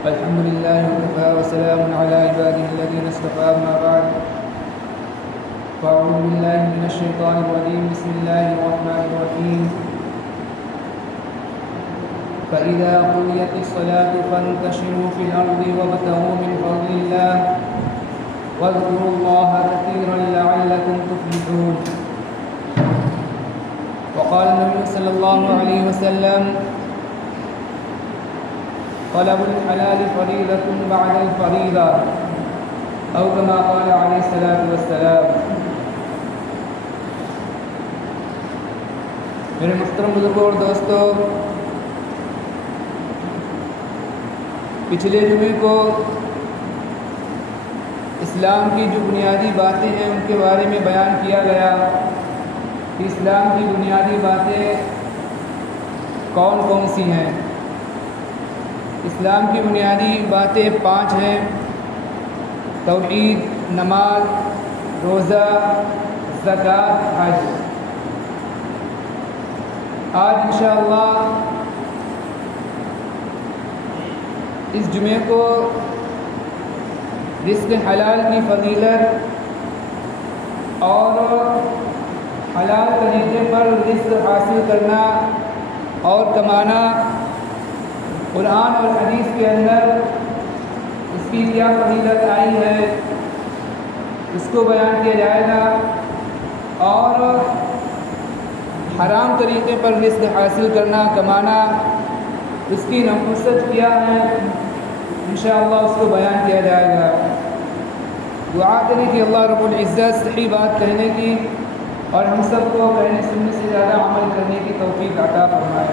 الحمد لله وكفى وسلام على عباده الذين اصطفى أما بعد فأعوذ بالله من الشيطان الرجيم بسم الله الرحمن الرحيم فإذا قضيت الصلاة فانتشروا في الأرض وابتغوا من فضل الله واذكروا الله كثيرا لعلكم تفلحون. وقال النبي صلى الله عليه وسلم طلب الحلال فريضة بعد الفريضة أو كما قال عليه الصلاة والسلام. میرے محترم بزرگوں اور دوستوں، پچھلے جمعے کو اسلام کی جو بنیادی باتیں ہیں ان کے بارے میں بیان کیا گیا کہ اسلام کی بنیادی باتیں کون کون سی ہیں. اسلام کی بنیادی باتیں 5 ہیں: توحید، نماز، روزہ، زکوٰۃ، حج. آج انشاءاللہ اس جمعے کو رزق حلال کی فضیلت اور حلال طریقے پر رزق حاصل کرنا اور کمانا، قرآن اور حدیث کے اندر اس کی کیا فضیلت آئی ہے اس کو بیان کیا جائے گا، اور حرام طریقے پر رزق حاصل کرنا، کمانا، اس کی نحوست کیا ہے، انشاءاللہ اس کو بیان کیا جائے گا. دعا کریں کہ اللہ رب العزت صحیح بات کہنے کی اور ہم سب کو کہنے سننے سے زیادہ عمل کرنے کی توفیق عطا فرمائے.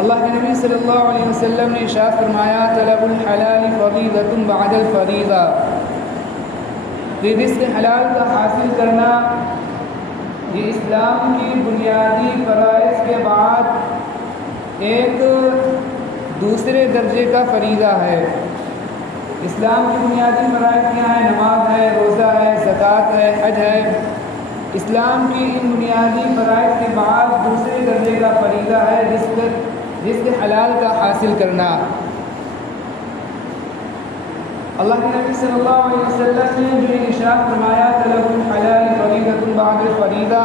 اللہ کے نبی صلی اللہ علیہ وسلم نے ارشاد فرمایا: طلب الحلال فریضۃ بعد الفریضہ. رزق حلال کا حاصل کرنا یہ اسلام کی بنیادی فرائض کے بعد ایک دوسرے درجے کا فریضہ ہے. اسلام کی بنیادی فرائض کیا ہیں؟ نماز ہے، روزہ ہے، زکوٰۃ ہے، حج ہے. اسلام کی ان بنیادی فرائض کے بعد دوسرے درجے کا فریضہ ہے رزق حلال کا حاصل کرنا. اللہ کے نبی صلی اللہ علیہ وسلم نے جو ارشاد فرمایا طلب الحلال فریضۃ بعد الفریضہ،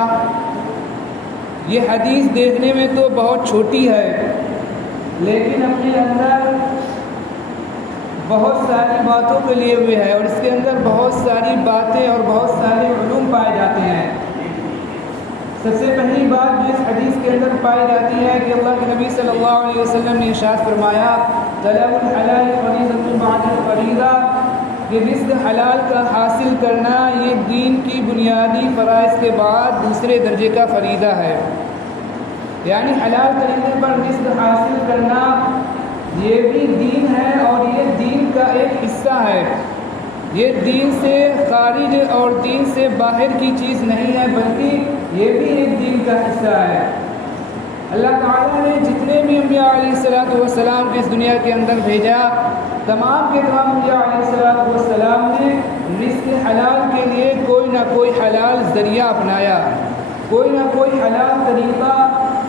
یہ حدیث دیکھنے میں تو بہت چھوٹی ہے لیکن اپنے اندر بہت ساری باتوں کو لیے ہوئے ہے، اور اس کے اندر بہت ساری باتیں اور بہت سارے علوم پائے جاتے ہیں. سب سے پہلی بات جو اس حدیث کے اندر پائی جاتی ہے کہ اللہ کے نبی صلی اللہ علیہ وسلم نے ارشاد فرمایا طلب الحلال فریضۃ بعد الفریضہ، کہ رزق حلال کا حاصل کرنا یہ دین کی بنیادی فرائض کے بعد دوسرے درجے کا فریضہ ہے. یعنی حلال طریقے پر رزق حاصل کرنا یہ بھی دین ہے اور یہ دین کا ایک حصہ ہے. یہ دین سے خارج اور دین سے باہر کی چیز نہیں ہے بلکہ یہ بھی ایک دین کا حصہ ہے. اللہ تعالیٰ نے جتنے بھی انبیاء علیہ السلام کو اس دنیا کے اندر بھیجا، تمام کے تمام انبیاء علیہ السلام نے رزق حلال کے لیے کوئی نہ کوئی حلال ذریعہ اپنایا، کوئی نہ کوئی حلال طریقہ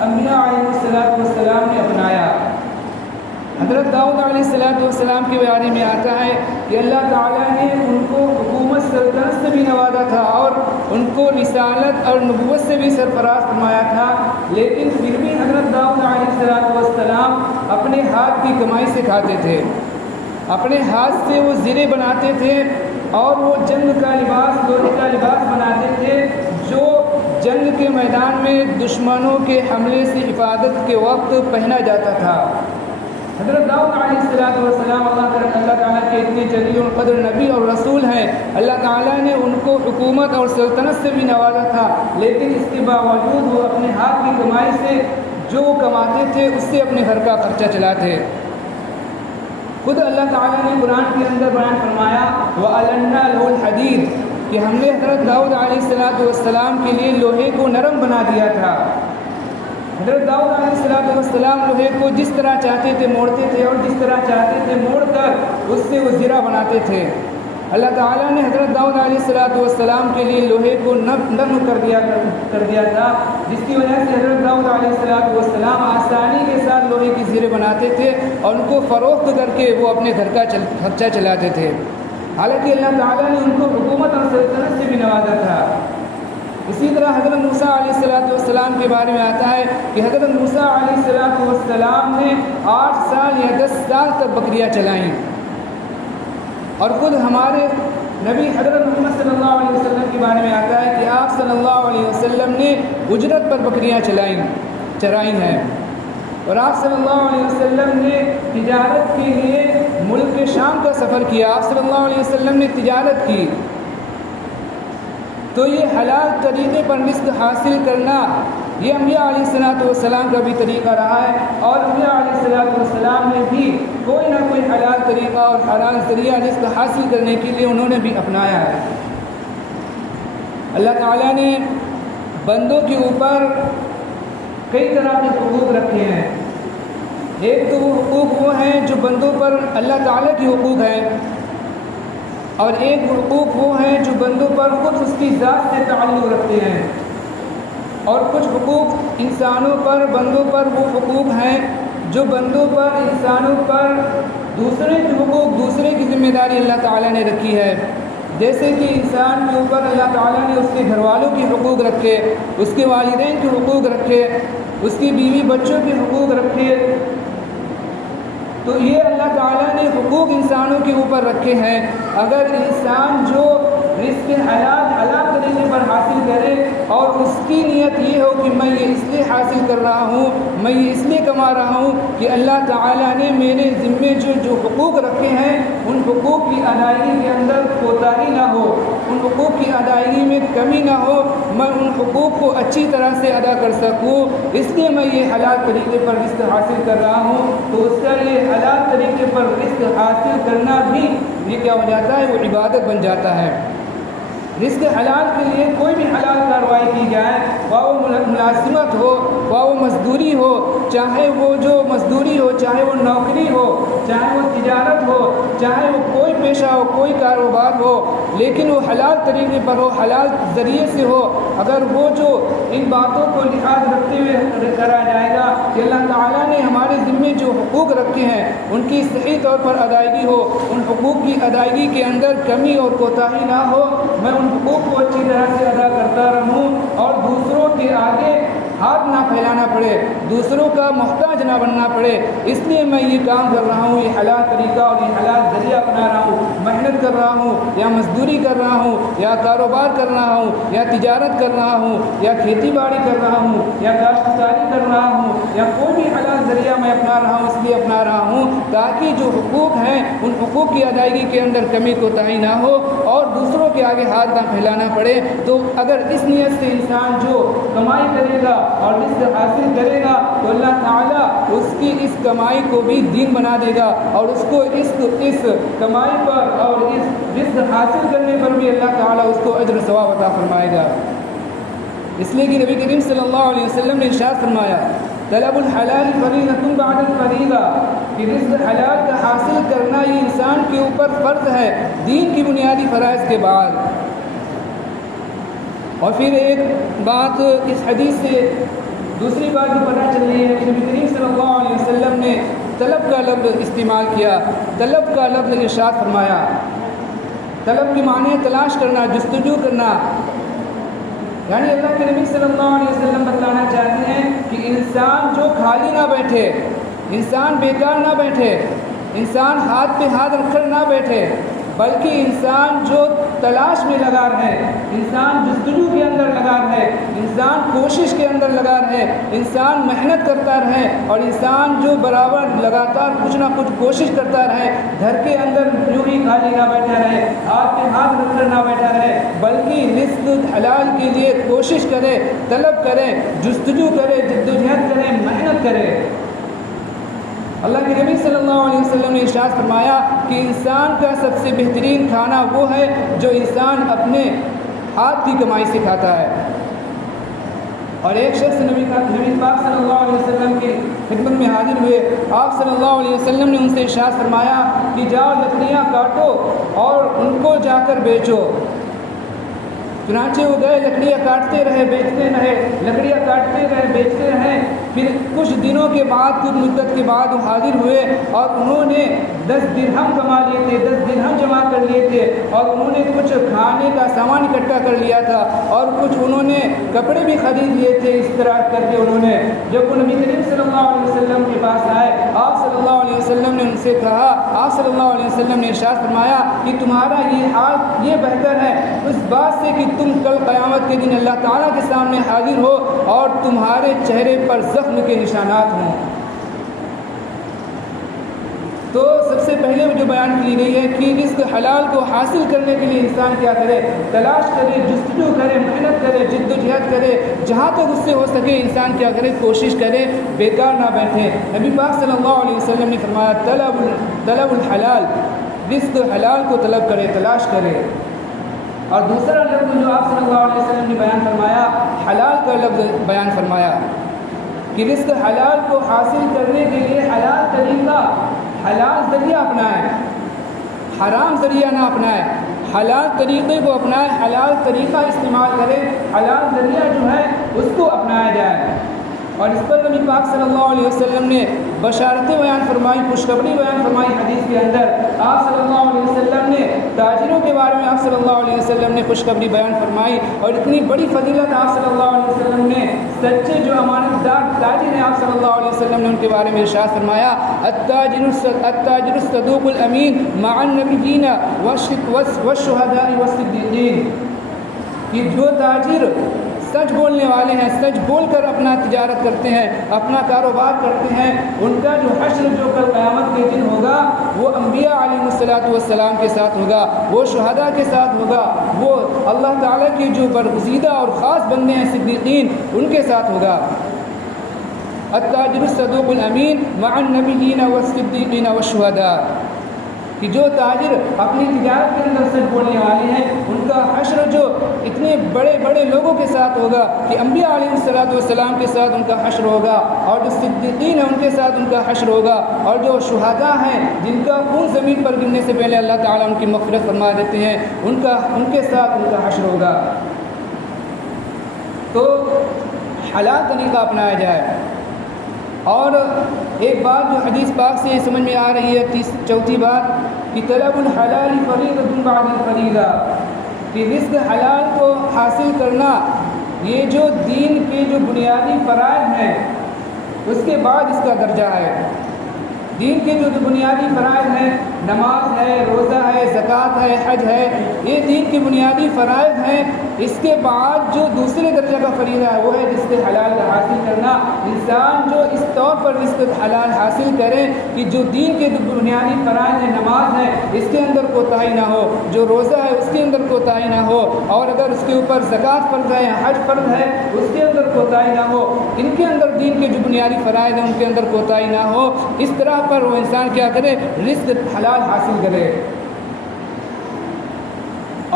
انبیاء علیہ السلام نے اپنایا. حضرت داؤد علیہ السلام کے بارے میں آتا ہے کہ اللہ تعالیٰ نے ان کو حکومت سلطنت سے بھی نوازا تھا اور ان کو رسالت اور نبوت سے بھی سرفراز فرمایا تھا، لیکن پھر بھی حضرت داؤد علیہ السلام اپنے ہاتھ کی کمائی سے کھاتے تھے، اپنے ہاتھ سے وہ زرے بناتے تھے اور وہ جنگ کا لباس، لوہے کا لباس بناتے تھے جو جنگ کے میدان میں دشمنوں کے حملے سے حفاظت کے وقت پہنا جاتا تھا. حضرت داؤد علیہ السلام اللہ تعالیٰ کے اتنے جلیل القدر نبی اور رسول ہیں، اللہ تعالیٰ نے ان کو حکومت اور سلطنت سے بھی نوازا تھا، لیکن اس کے باوجود وہ اپنے ہاتھ کی کمائی سے جو کماتے تھے اس سے اپنے گھر کا خرچہ چلاتے. خود اللہ تعالیٰ نے قرآن کے اندر بیان فرمایا وَأَلَنَّا لَهُ الْحَدِيدَ، کہ ہم نے حضرت داؤد علیہ السلام کے لیے لوہے کو نرم بنا دیا تھا. حضرت داؤد علیہ السلام لوہے کو جس طرح چاہتے تھے موڑتے تھے اور جس طرح چاہتے تھے موڑ کر اس سے وہ زرہ بناتے تھے. اللہ تعالیٰ نے حضرت داؤد علیہ السلام کے لیے لوہے کو نرم کر دیا تھا، جس کی وجہ سے حضرت داؤد داؤد علیہ السلام آسانی کے ساتھ لوہے کی زیریں بناتے تھے اور ان کو فروخت کر کے وہ اپنے گھر کا خرچہ چلاتے تھے، حالانکہ اللہ تعالیٰ نے ان کو حکومت اور سلطنت سے بھی نوازا تھا۔ اسی طرح حضرت موسیٰ علیہ السلام کے بارے میں آتا ہے کہ حضرت موسیٰ علیہ السلام نے 8 سال یا 10 سال تک بکریاں چلائیں، اور خود ہمارے نبی حضرت محمد صلی اللہ علیہ وسلم کے بارے میں آتا ہے کہ آپ صلی اللہ علیہ وسلم نے اجرت پر بکریاں چرائی ہیں، اور آپ صلی اللہ علیہ وسلم نے تجارت کے لیے ملک شام کا سفر کیا، آپ صلی اللہ علیہ وسلم نے تجارت کی۔ تو یہ حلال طریقے پر رزق حاصل کرنا یہ انبیاء علیہ السلام کا بھی طریقہ رہا ہے، اور انبیاء علیہ السلام نے بھی کوئی نہ کوئی حلال طریقہ اور حلال ذریعہ رزق حاصل کرنے کے لیے انہوں نے بھی اپنایا ہے۔ اللہ تعالیٰ نے بندوں کے اوپر کئی طرح کے حقوق رکھے ہیں۔ ایک تو وہ حقوق وہ ہیں جو بندوں پر اللہ تعالیٰ کے حقوق ہیں، اور ایک حقوق وہ ہیں جو بندوں پر خود اس کی ذات سے تعلق رکھتے ہیں، اور کچھ حقوق انسانوں پر بندوں پر وہ حقوق ہیں جو بندوں پر انسانوں پر دوسرے کے حقوق دوسرے کی ذمہ داری اللہ تعالیٰ نے رکھی ہے۔ جیسے کہ انسان کے اوپر اللہ تعالیٰ نے اس کے گھر والوں کے حقوق رکھے، اس کے والدین کے حقوق رکھے، اس کی بیوی بچوں کے حقوق رکھے، تو یہ اللہ تعالیٰ نے حقوق انسانوں کے اوپر رکھے ہیں۔ اگر انسان جو رزق حلال طریقے پر حاصل کرے اور اس کی نیت یہ ہو کہ میں یہ اس لیے حاصل کر رہا ہوں، میں یہ اس لیے کما رہا ہوں کہ اللہ تعالیٰ نے میرے ذمے جو حقوق رکھے ہیں ان حقوق کی ادائیگی کے اندر کوتاہی نہ ہو، ان حقوق کی ادائیگی میں کمی نہ ہو، میں ان حقوق کو اچھی طرح سے ادا کر سکوں، اس لیے میں یہ حلال طریقے پر رزق حاصل کر رہا ہوں، تو اس کا یہ حلال طریقے پر رزق حاصل کرنا بھی یہ کیا ہو جاتا ہے، وہ عبادت بن جاتا ہے۔ رزق حلال کے لیے کوئی بھی حلال کارروائی کی جائے، وہ ملازمت ہو، وہ مزدوری ہو، چاہے وہ جو مزدوری ہو، چاہے وہ نوکری ہو، چاہے وہ تجارت ہو، چاہے وہ کوئی پیشہ ہو، کوئی کاروبار ہو، لیکن وہ حلال طریقے پر ہو، حلال ذریعے سے ہو۔ اگر وہ جو ان باتوں کو لحاظ رکھتے ہوئے کرا جائے گا کہ اللہ تعالیٰ نے ہمارے ذمے جو حقوق رکھے ہیں ان کی صحیح طور پر ادائیگی ہو، ان حقوق کی ادائیگی کے اندر کمی اور کوتاہی نہ ہو، میں ان حقوق کو اچھی طرح سے ادا کرتا رہوں اور دوسروں کے آگے ہاتھ نہ پھیلانا پڑے، دوسروں کا محتاج نہ بننا پڑے، اس لیے میں یہ کام کر رہا ہوں، یہ حلال طریقہ اور یہ حلال ذریعہ اپنا رہا ہوں، محنت کر رہا ہوں یا مزدوری کر رہا ہوں یا کاروبار کر رہا ہوں یا تجارت کر رہا ہوں یا کھیتی باڑی کر رہا ہوں یا کاشتکاری کر رہا ہوں یا کوئی بھی حلال ذریعہ میں اپنا رہا ہوں، اس لیے اپنا رہا ہوں تاکہ جو حقوق ہیں ان حقوق کی ادائیگی کے اندر کمی کوتاہی نہ ہو اور دوسروں کے آگے ہاتھ نہ پھیلانا پڑے۔ تو اگر اس نیت سے انسان جو کمائی کرے گا اور رزق حاصل کرے گا تو اللہ تعالیٰ اس کی اس کمائی کو بھی دین بنا دے گا اور اس کو اس کمائی پر اور اس رزق حاصل کرنے پر بھی اللہ تعالیٰ اس کو اجر و ثواب عطا فرمائے گا۔ اس لیے کہ نبی کریم صلی اللہ علیہ وسلم نے ارشاد فرمایا طلب الحلال فریضۃ بعد الفریضہ، کہ رزق حلال کا حاصل کرنا یہ انسان کے اوپر فرض ہے دین کی بنیادی فرائض کے بعد۔ اور پھر ایک بات اس حدیث سے دوسری بات جو پتہ چل رہی ہے کہ نبی کریم صلی اللہ علیہ وسلم نے طلب کا لفظ استعمال کیا، طلب کا لفظ ارشاد فرمایا۔ طلب کے معنی تلاش کرنا، جستجو کرنا، یعنی اللہ کے نبی صلی اللہ علیہ وسلم بتلانا چاہتے ہیں کہ انسان جو خالی نہ بیٹھے، انسان بیکار نہ بیٹھے، انسان ہاتھ پہ ہاتھ رکھ کر نہ بیٹھے، بلکہ انسان جو تلاش میں لگا رہے، انسان جستجو کے اندر لگا رہے، انسان کوشش کے اندر لگا رہے، انسان محنت کرتا رہے اور انسان جو برابر لگاتار کچھ نہ کچھ کوشش کرتا رہے، گھر کے اندر یوں ہی خالی نہ بیٹھا رہے، ہاتھ پہ ہاتھ رکھ کر نہ بیٹھا رہے، بلکہ رزق حلال کے لیے کوشش کرے، طلب کرے، جستجو کرے، جدوجہد کرے، محنت کرے۔ اللہ کے نبی صلی اللہ علیہ وسلم نے ارشاد فرمایا کہ انسان کا سب سے بہترین کھانا وہ ہے جو انسان اپنے ہاتھ کی کمائی سے کھاتا ہے۔ اور ایک شخص نبی پاک صلی اللہ علیہ وسلم کی خدمت میں حاضر ہوئے، آپ صلی اللہ علیہ وسلم نے ان سے ارشاد فرمایا کہ جاؤ لکڑیاں کاٹو اور ان کو جا کر بیچو۔ چنانچہ وہ گئے، لکڑیاں کاٹتے رہے، بیچتے رہے، لکڑیاں کاٹتے رہے، بیچتے رہے، پھر کچھ دنوں کے بعد کچھ مدت کے بعد وہ حاضر ہوئے اور انہوں نے 10 درہم کما لیے تھے، 10 درہم جمع کر لیے تھے اور انہوں نے کچھ کھانے کا سامان اکٹھا کر لیا تھا اور کچھ انہوں نے کپڑے بھی خرید لیے تھے۔ اس طرح کر کے انہوں نے جب وہ نبی کریم صلی اللہ علیہ وسلم کے پاس آئے، آپ صلی اللہ علیہ وسلم نے ان سے کہا، آپ صلی اللہ علیہ وسلم نے ارشاد فرمایا کہ تمہارا یہ حال یہ بہتر ہے اس بات سے کہ تم کل قیامت کے دن اللہ تعالیٰ کے سامنے حاضر ہو اور تمہارے چہرے پر زخم کے نشانات ہوں۔ تو سب سے پہلے جو بیان کی گئی ہے کہ رزق حلال کو حاصل کرنے کے لیے انسان کیا کرے، تلاش کرے، جستجو کرے، محنت کرے، جد و جہد کرے، جہاں تک اس سے ہو سکے انسان کیا کرے، کوشش کرے، بیکار نہ بیٹھے۔ نبی پاک صلی اللہ علیہ وسلم نے فرمایا طلب الحلال، رزق حلال کو طلب کرے، تلاش کرے۔ اور دوسرا لفظ جو آپ صلی اللہ علیہ وسلم نے بیان فرمایا، حلال کا لفظ بیان فرمایا کہ رزق حلال کو حاصل کرنے کے لیے حلال طریقہ، حلال ذریعہ اپنائیں، حرام ذریعہ نہ اپنائیں، حلال طریقے کو اپنائیں، حلال طریقہ استعمال کریں، حلال ذریعہ جو ہے اس کو اپنایا جائے۔ اور اس پر نبی پاک صلی اللہ علیہ وسلم نے بشارتیں بیان فرمائی، خوشخبری بیان فرمائی حدیث کے اندر۔ آپ صلی اللہ علیہ وسلم نے تاجروں کے بارے میں آپ صلی اللہ علیہ وسلم نے خوشخبری بیان فرمائی اور اتنی بڑی فضیلت آپ صلی اللہ علیہ وسلم نے سچے جو امانت دار تاجر ہیں آپ صلی اللہ علیہ وسلم نے ان کے بارے میں ارشاد فرمایا، التاجر الصدوق الامین مع النبیین والشہداء والصدیقین، کہ جو تاجر سچ بولنے والے ہیں، سچ بول کر اپنا تجارت کرتے ہیں، اپنا کاروبار کرتے ہیں، ان کا جو حشر جو کل قیامت کے دن ہوگا وہ انبیاء علیہ الصلوۃ والسلام کے ساتھ ہوگا، وہ شہداء کے ساتھ ہوگا، وہ اللہ تعالیٰ کے جو برگزیدہ اور خاص بندے ہیں صدیقین ان کے ساتھ ہوگا۔ التاجر الصدوق الامین مع النبیین والصدیقین والشہداء، کہ جو تاجر اپنی تجارت کے اندر سچ بولنے والے ہیں ان کا حشر جو اتنے بڑے بڑے لوگوں کے ساتھ ہوگا کہ انبیاء علیہ الصلوۃ والسلام کے ساتھ ان کا حشر ہوگا، اور جو صدیقین ہیں ان کے ساتھ ان کا حشر ہوگا، اور جو شہداء ہیں جن کا خون زمین پر گرنے سے پہلے اللہ تعالیٰ ان کی مغفرت فرما دیتے ہیں ان کے ساتھ ان کا حشر ہوگا۔ تو حلال طریقہ اپنایا جائے۔ اور ایک بات جو حدیث پاک سے سمجھ میں آ رہی ہے، چوتھی بات کہ طلب الحلال فریضۃ بعد الفریضہ، کہ رزق حلال کو حاصل کرنا یہ جو دین کے جو بنیادی فرائض ہیں اس کے بعد اس کا درجہ ہے۔ دین کے جو بنیادی فرائض ہیں، نماز ہے، روزہ ہے، زکوٰۃ ہے، حج ہے، یہ دین کے بنیادی فرائض ہیں۔ اس کے بعد جو دوسرے درجہ کا فریضہ ہے وہ ہے رزق حلال کا حاصل کرنا۔ انسان جو اس طور پر رزق حلال حاصل کرے کہ جو دین کے بنیادی فرائض ہیں، نماز ہے اس کے اندر کوتاہی نہ ہو، جو روزہ ہے اس کے اندر کوتاہی نہ ہو، اور اگر اس کے اوپر زکوٰۃ فرض ہے یا حج فرض ہے اس کے اندر کوتاہی نہ ہو، ان کے اندر دین کے جو بنیادی فرائض ہیں ان کے اندر کوتاہی نہ ہو، اس طرح پر وہ انسان کیا کرے، رزق حلال حاصل کرے۔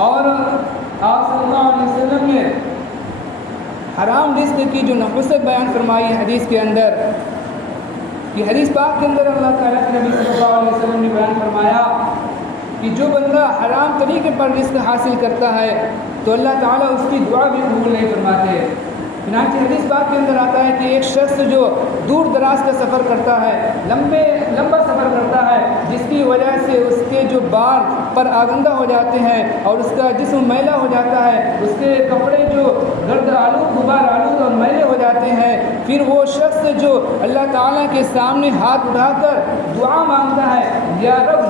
اور آپ صلی اللہ علیہ وسلم نے حرام رزق کی جو نحوست بیان فرمائی حدیث کے اندر، یہ حدیث پاک کے اندر اللہ تعالیٰ کے نبی صلی اللہ علیہ وسلم نے بیان فرمایا کہ جو بندہ حرام طریقے پر رزق حاصل کرتا ہے تو اللہ تعالیٰ اس کی دعا بھی قبول نہیں فرماتے۔ چنانچہ حدیث پاک کے اندر آتا ہے کہ ایک شخص جو دور دراز کا سفر کرتا ہے، لمبا سفر کرتا ہے، جس کی وجہ سے اس کے جو بال پر آگندہ ہو جاتے ہیں اور اس کا جسم میلا ہو جاتا ہے، اس کے کپڑے جو گرد آلود، غبار آلود اور میلے ہو جاتے ہیں، پھر وہ شخص جو اللہ تعالیٰ کے سامنے ہاتھ اٹھا کر دعا مانگتا ہے، یا رب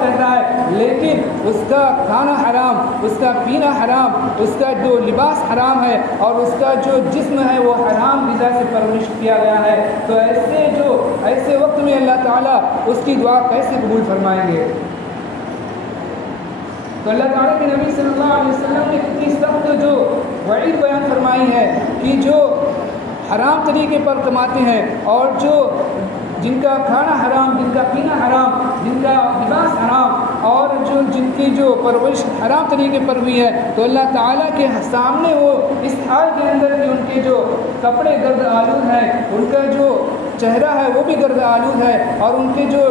کہتا ہے، لیکن اس کا کھانا حرام، اس کا پینا حرام، اس کا جو لباس حرام ہے اور اس کا جو جسم ہے وہ حرام غذا سے پرورش کیا گیا ہے، تو ایسے وقت میں اللہ تعالیٰ اس کی دعا کیسے قبول فرمائیں گے؟ تو اللہ تعالیٰ کے نبی صلی اللہ علیہ وسلم نے اتنی سخت جو وعید بیان فرمائی ہے کہ جو حرام طریقے پر کماتے ہیں اور جو جن کا کھانا حرام، جن کا پینا حرام، جن کا لباس حرام اور جن کی جو پرورش حرام طریقے پر ہوئی ہے، تو اللہ تعالیٰ کے سامنے وہ اس حال کے اندر کہ ان کے جو کپڑے گرد آلود ہیں، ان کا جو چہرہ ہے وہ بھی گرد آلود ہے اور ان کے جو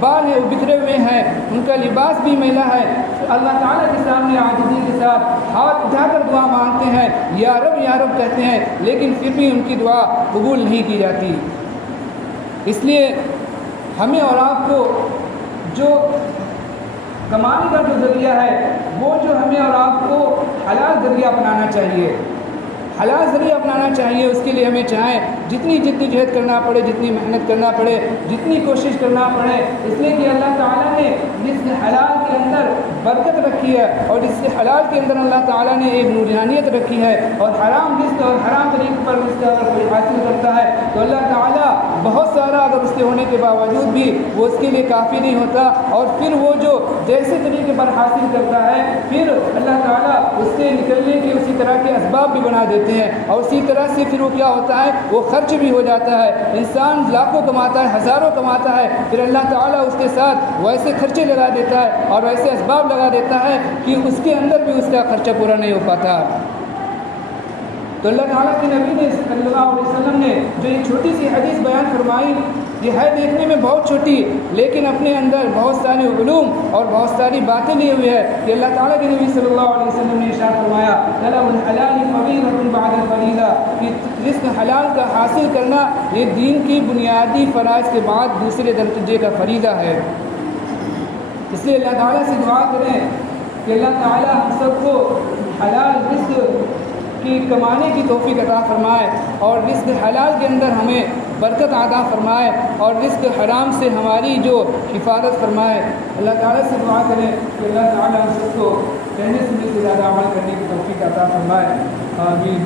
بال ہیں وہ بکھرے ہوئے ہیں، ان کا لباس بھی میلا ہے، اللہ تعالیٰ کے سامنے عاجزی کے ساتھ ہاتھ اٹھا کر دعا مانگتے ہیں، یا رب کہتے ہیں، لیکن پھر بھی ان کی دعا قبول نہیں کی جاتی۔ اس لیے ہمیں اور آپ کو جو کمانے کا جو ذریعہ ہے وہ جو ہمیں اور آپ کو حلال ذریعہ اپنانا چاہیے، حلال ذریعہ اپنانا چاہیے۔ اس کے لیے ہمیں چاہیں جتنی جہد کرنا پڑے، جتنی محنت کرنا پڑے، جتنی کوشش کرنا پڑے، اس لیے کہ اللہ تعالیٰ نے رزق حلال کے اندر برکت رکھی ہے، اور رزق حلال کے اندر اللہ تعالیٰ نے ایک نورانیت رکھی ہے، اور حرام رزق اور حرام طریقے پر رزق اگر کوئی حاصل کرتا ہے تو اللہ تعالیٰ بہت سارا اگر اس کے ہونے کے باوجود بھی وہ اس کے لیے کافی نہیں ہوتا، اور پھر وہ جو جیسے طریقے پر حاصل کرتا ہے پھر اللہ تعالیٰ اس سے نکلنے کے اسی طرح کے اسباب بھی بنا دیتے ہیں، اور اسی طرح سے پھر وہ کیا ہوتا ہے، وہ خرچ بھی ہو جاتا ہے۔ انسان لاکھوں کماتا ہے، ہزاروں کماتا ہے، پھر اللہ تعالیٰ اس کے ساتھ ویسے خرچے لگا دیتا ہے اور ویسے اسباب لگا دیتا ہے کہ اس کے اندر بھی اس کا خرچہ پورا نہیں ہو پاتا۔ تو اللہ تعالیٰ کے نبی نے صلی اللہ علیہ وسلم نے جو ایک چھوٹی سی حدیث بیان فرمائی، یہ ہے دیکھنے میں بہت چھوٹی لیکن اپنے اندر بہت سارے علوم اور بہت ساری باتیں لیے ہوئے ہے، کہ اللہ تعالیٰ کے نبی صلی اللہ علیہ وسلم نے ارشاد فرمایا طلب الحلال فریضۃ بعد الفریضہ، کہ رزق حلال کا حاصل کرنا یہ دین کی بنیادی فرائض کے بعد دوسرے درجے کا فریضہ ہے۔ اس لیے اللہ تعالیٰ سے دعا کریں کہ اللہ تعالیٰ ہم سب کو حلال رزق کی کمانے کی توفیق عطا فرمائے، اور رزق حلال کے اندر ہمیں برکت عطا فرمائے، اور رزق حرام سے ہماری جو حفاظت فرمائے۔ اللہ تعالیٰ سے دعا کریں کہ اللہ تعالیٰ ہم سب کو کہنے سننے سے زیادہ عمل کرنے کی توفیق عطا فرمائے۔ آمین۔